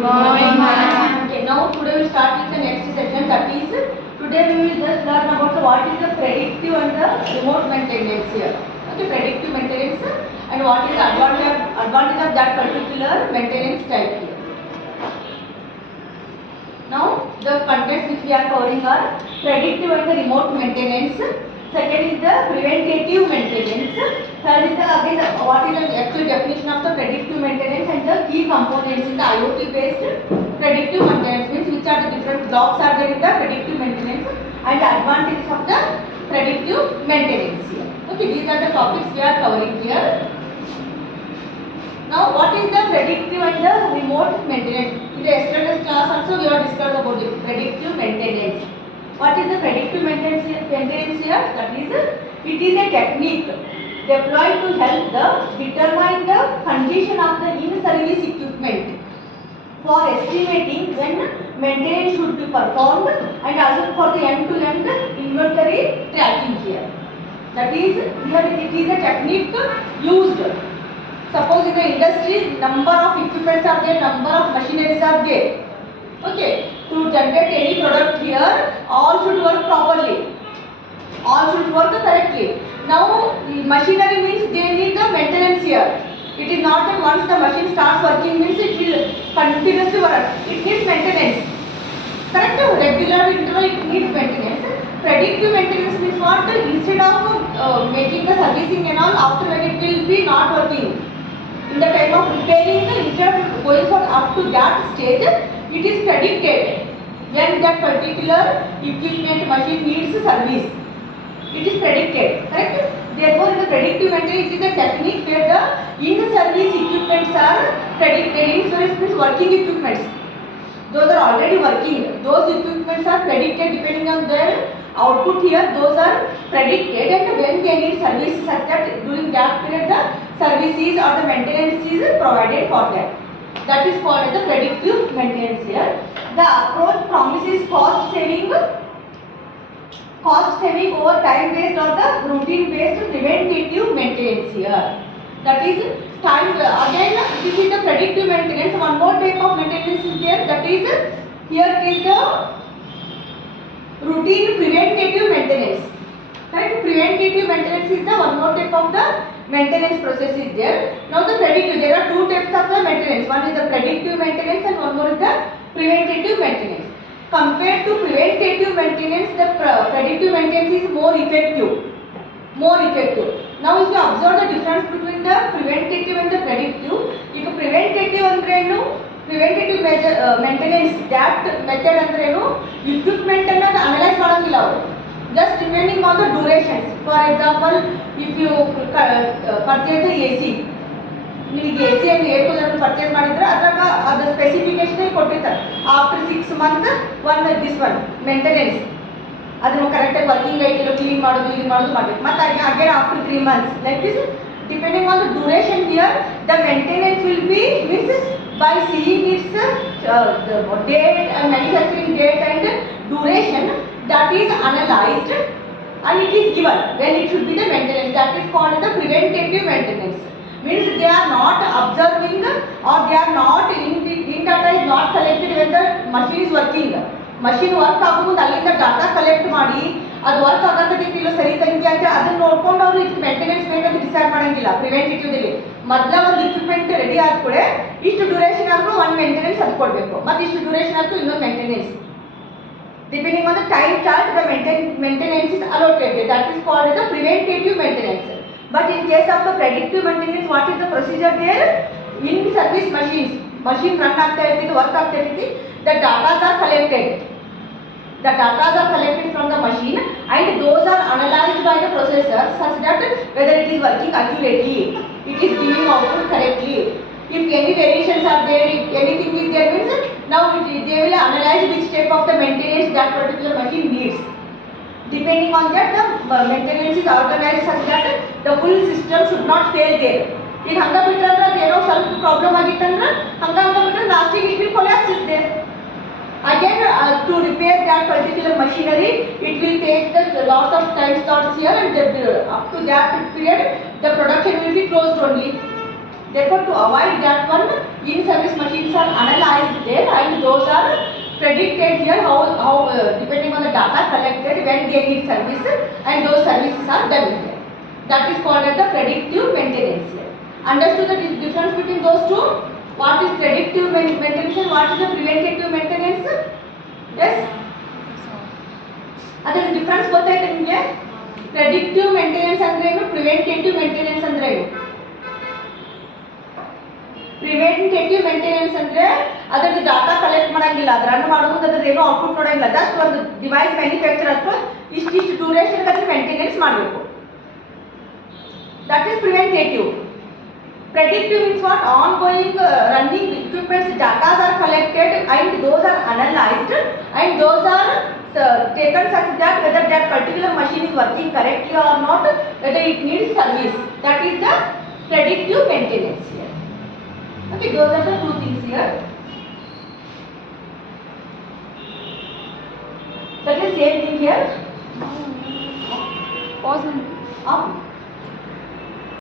morning, ma'am. Okay, now today we will start with the next session, that is, today we will just learn about what is the predictive and the remote maintenance here. Okay, predictive maintenance and what is the advantage of that particular maintenance type here. Now the contents which we are covering are predictive and the remote maintenance. Second is the preventative maintenance. Third is the what is the actual definition of the predictive maintenance and the key components in the IoT based predictive maintenance, means which are the different blocks are there in the predictive maintenance and the advantages of the predictive maintenance here. Okay, these are the topics we are covering here. Now, what is the predictive and the remote maintenance? In the yesterday's class also we have discussed about the predictive maintenance. What is the predictive maintenance here? That is, it is a technique deployed to help determine the condition of the in-service equipment for estimating when maintenance should be performed and also for the end-to-end inventory tracking here. That is, here it is a technique used. Suppose in the industry, number of equipments are there, number of machineries are there. Okay, to generate any product here, all should work properly. All should work correctly. Now, machinery means they need the maintenance here. It is not that once the machine starts working means it will continuously work. It needs maintenance. Correct? Regular interval it needs maintenance. Predictive maintenance means what? Instead of making the servicing and all, after when it will be not working. In the time of repairing, instead of going for up to that stage, it is predicted when that particular equipment machine needs service. It is predicted, correct? Therefore, in the predictive maintenance, it is a technique where the in-service equipments are predicted. In-service means working equipments. Those are already working. Those equipments are predicted depending on their output here. Those are predicted, and when they need service such that during that period the services or the maintenance is provided for them. That is called as the predictive maintenance here. The approach promises cost saving over time based or the routine based preventative maintenance here. That is time again this is the predictive maintenance. One more type of maintenance is there, that is here it is the routine preventative maintenance. Correct? Preventative maintenance is the one more type of the maintenance process is there. Now the predictive, there are two types of the maintenance. One is the predictive maintenance and one more is the preventative maintenance. Compared to preventative maintenance, the predictive maintenance is more effective. Now if you observe the difference between the preventative and the predictive, if preventative andrenu, preventative maintenance that method andrenu, equipment ಅನ್ನೋದು analyze ಮಾಡಂಗಿಲ್ಲ ಅವರು. Just depending on the durations. For example, if you purchase the AC, ನಿಮಗೆ AC and air cooler purchase ಮಾಡಿದ್ರೆ ಅದ್ರಾಗ ಅದು specification ಕೊಟ್ಟಿರ್ತಾರೆ. After 6 months, this one maintenance. ಅದನ್ನು ಕರೆಕ್ಟಾಗಿ ವರ್ಕಿಂಗ್ ಐತಿಲ್ಲ, ಕ್ಲೀನ್ ಮಾಡೋದು ಇದು ಮಾಡೋದು ಮಾಡಬೇಕು. ಮತ್ತೆ again after 3 months like this, depending on the duration here, the maintenance will be means by seeing its the date and manufacturing date and duration, that is analyzed and it is given when it should be the maintenance. That is called the preventative maintenance. Means they are not observing or they are not in data is not collected when the machine is working. Machine work ಆಗೋ ಮುಂದೆ ಅಲ್ಲಿಂದ data collect ಮಾಡಿ ಅದು work ಆಗತ್ತೈತಿ ಇಲ್ಲ ಸರಿ ತಂಗಿ ಅಂತ ಅದನ್ನ ನೋಡ್ಕೊಂಡು ಅವರು ಇಷ್ಟು ಮೇಂಟೆನೆನ್ಸ್ ಬೇಕಂತ ಡಿಸೈಡ್ ಮಾಡಂಗಿಲ್ಲ. ಪ್ರಿವೆಂಟಿವ್ದಲ್ಲಿ ಮೊದಲ ಒಂದು ಇಕ್ವಿಪ್ಮೆಂಟ್ ರೆಡಿ ಆದ್ಕೂಡೆ ಇಷ್ಟು ಡ್ಯೂರೇಷನ್ ಆದ್ರೂ ಒಂದು ಮೇಂಟೆನೆನ್ಸ್ ಅದು ಕೊಡಬೇಕು, ಮತ್ತೆ ಇಷ್ಟು ಡ್ಯೂರೇಷನ್ ಆದ್ರೂ ಇನ್ನೊಂದು maintenance. Depending on the time chart the maintenance is allotted. That is called the preventive maintenance. But in case of the predictive maintenance, what is the procedure there? In service machine run ಆಗ್ತಾ ಇರ್ತಿತ್ತು, work ಆಗ್ತಾ ಇರ್ತಿತ್ತು, the data are collected. The data are collected from the machine and those are analyzed by the processor such that whether it is working accurately, it is giving output correctly. If any variations are there, if anything is there means now they will analyze which type of the maintenance that particular machine needs. Depending on that, the maintenance is organized such that the full system should not fail there. ಈಗ ಹಂಗ ಬಿಟ್ರಂದ್ರೆ ಅದೇನೋ ಸ್ವಲ್ಪ problem ಆಗಿತ್ತಂದ್ರೆ ಹಂಗ ಬಿಟ್ರೆ ಲಾಸ್ಟಿಗೆ it will collapse is there. Again, to repair that particular machinery, it will take the lot of time slots here, and up to that period, the production will be closed only. Therefore, to avoid that one, in-service machines are analyzed there, and those are predicted here how depending on the data collected when they need service, and those services are done here. That is called as the predictive maintenance here. Understood the difference between those two? What is predictive maintenance and what is the preventative maintenance? Yes? ಅದರ difference ಗೊತ್ತಾಯ್ತಾ ನಿಮಗೆ? Predictive maintenance ಅಂದ್ರೆ ಏನು, preventative maintenance ಅಂದ್ರೆ ಏನು? Preventative maintenance ಅಂದ್ರೆ ಅದರದ್ದು data collect ಮಾಡಂಗಿಲ್ಲ, ಅದು ರನ್ ಮಾಡೋದು ಅದ್ರದ್ದು ಏನೋ ಔಟ್ಪುಟ್ ನೋಡಂಗಿಲ್ಲ, ಜಸ್ಟ್ ಒಂದು ಡಿವೈಸ್ ಮ್ಯಾನುಫ್ಯಾಕ್ಚರ್ ಅಥವಾ ಇಷ್ಟಿಷ್ಟು ಡ್ಯೂರೇಷನ್ ಅದಕ್ಕೆ ಮೇಂಟೆನೆನ್ಸ್ ಮಾಡಬೇಕು. That is preventative. Predictive means what? Ongoing running equipments data are collected and those are analyzed and those are taken such that whether that particular machine is working correctly or not, whether it needs service. That is the predictive maintenance here. Okay, those are the two things here. That is same thing here. Pause.